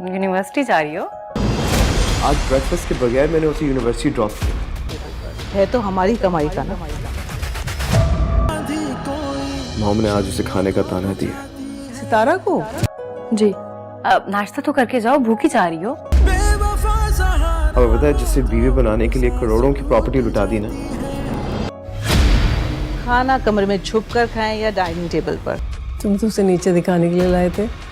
University जा रही हो? आज ब्रेकफास्ट के बगैर मैंने उसे यूनिवर्सिटी ड्रॉप किया। है तो हमारी कमाई का ना। मॉम ने आज उसे खाने का ताना दिया। सितारा को? जी। नाश्ता तो करके जाओ, भूखी जा रही हो। अब पता है जिससे बीवी बनाने के लिए करोड़ों की प्रॉपर्टी लुटा दी ना। खाना कमरे में छुप कर खाएं या डाइनिंग टेबल पर? तुम तो उसे नीचे दिखाने के लिए लाए थे।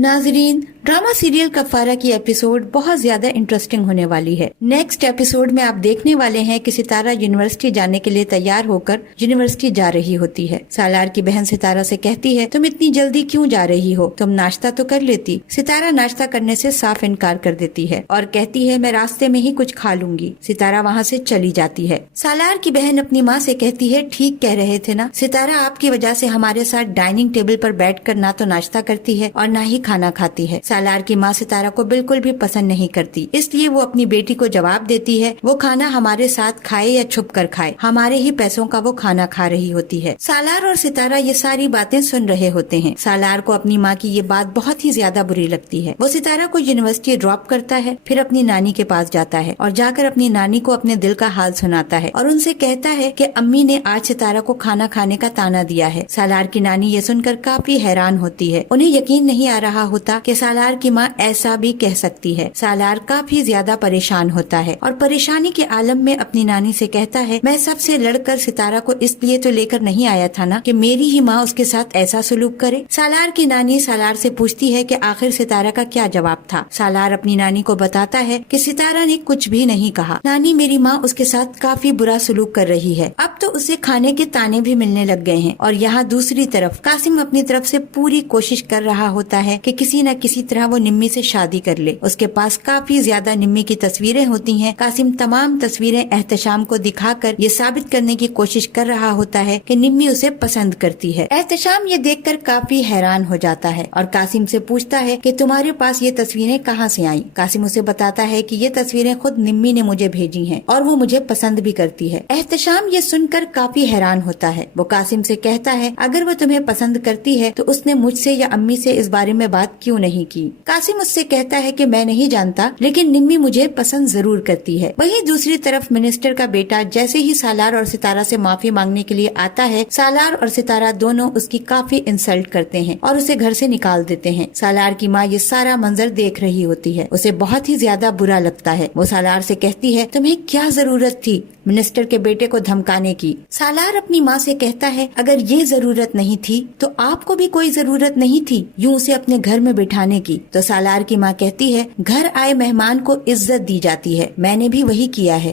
नाजरीन, ड्रामा सीरियल कफारा की एपिसोड बहुत ज्यादा इंटरेस्टिंग होने वाली है। नेक्स्ट एपिसोड में आप देखने वाले हैं कि सितारा यूनिवर्सिटी जाने के लिए तैयार होकर यूनिवर्सिटी जा रही होती है। सालार की बहन सितारा से कहती है, तुम इतनी जल्दी क्यों जा रही हो, तुम नाश्ता तो कर लेती। सितारा नाश्ता करने से साफ इनकार कर देती है और कहती है, मैं रास्ते में ही कुछ खा लूंगी। सितारा वहाँ से चली जाती है। सालार की बहन अपनी माँ से कहती है, ठीक कह रहे थे ना, सितारा आपकी वजह से हमारे साथ डाइनिंग टेबल पर बैठकर ना तो नाश्ता करती है और ना ही खाना खाती है। सालार की माँ सितारा को बिल्कुल भी पसंद नहीं करती, इसलिए वो अपनी बेटी को जवाब देती है, वो खाना हमारे साथ खाए या छुप कर खाए, हमारे ही पैसों का वो खाना खा रही होती है। सालार और सितारा ये सारी बातें सुन रहे होते हैं। सालार को अपनी माँ की ये बात बहुत ही ज्यादा बुरी लगती है। वो सितारा को यूनिवर्सिटी ड्रॉप करता है, फिर अपनी नानी के पास जाता है और जाकर अपनी नानी को अपने दिल का हाल सुनाता है और उनसे कहता है कि अम्मी ने आज सितारा को खाना खाने का ताना दिया है। सालार की नानी ये सुनकर काफी हैरान होती है। उन्हें यकीन नहीं आ रहा होता कि सालार की माँ ऐसा भी कह सकती है। सालार काफी ज्यादा परेशान होता है और परेशानी के आलम में अपनी नानी से कहता है, मैं सबसे लड़कर सितारा को इसलिए तो लेकर नहीं आया था ना कि मेरी ही माँ उसके साथ ऐसा सलूक करे। सालार की नानी सालार से पूछती है कि आखिर सितारा का क्या जवाब था। सालार अपनी नानी को बताता है कि सितारा ने कुछ भी नहीं कहा, नानी मेरी माँ उसके साथ काफी बुरा सलूक कर रही है, अब तो उसे खाने के ताने भी मिलने लग गए हैं। और यहाँ दूसरी तरफ कासिम अपनी तरफ से पूरी कोशिश कर रहा होता है कि किसी न किसी तरह वो निम्मी से शादी कर ले। उसके पास काफी ज्यादा निम्मी की तस्वीरें होती हैं। कासिम तमाम तस्वीरें एहतशाम को दिखाकर ये साबित करने की कोशिश कर रहा होता है कि निम्मी उसे पसंद करती है। एहतशाम ये देखकर काफी हैरान हो जाता है और कासिम से पूछता है कि तुम्हारे पास ये तस्वीरें कहाँ से आई। कासिम उसे बताता है कि ये तस्वीरें खुद निम्मी ने मुझे भेजी हैं और वो मुझे पसंद भी करती है। एहतशाम ये सुनकर काफी हैरान होता है। वो कासिम से कहता है, अगर वो तुम्हें पसंद करती है तो उसने मुझसे या अम्मी से इस बारे में बात क्यों नहीं की। कासिम उससे कहता है कि मैं नहीं जानता, लेकिन निम्मी मुझे पसंद जरूर करती है। वहीं दूसरी तरफ मिनिस्टर का बेटा जैसे ही सालार और सितारा से माफी मांगने के लिए आता है, सालार और सितारा दोनों उसकी काफी इंसल्ट करते हैं और उसे घर से निकाल देते हैं। सालार की माँ ये सारा मंजर देख रही होती है, उसे बहुत ही ज्यादा बुरा लगता है। वो सालार से कहती है, तुम्हें क्या जरूरत थी मिनिस्टर के बेटे को धमकाने की। सालार अपनी माँ से कहता है, अगर ये जरूरत नहीं थी तो आपको भी कोई जरूरत नहीं थी यूँ उसे अपने घर में बिठाने की। तो सालार की माँ कहती है, घर आए मेहमान को इज्जत दी जाती है, मैंने भी वही किया है।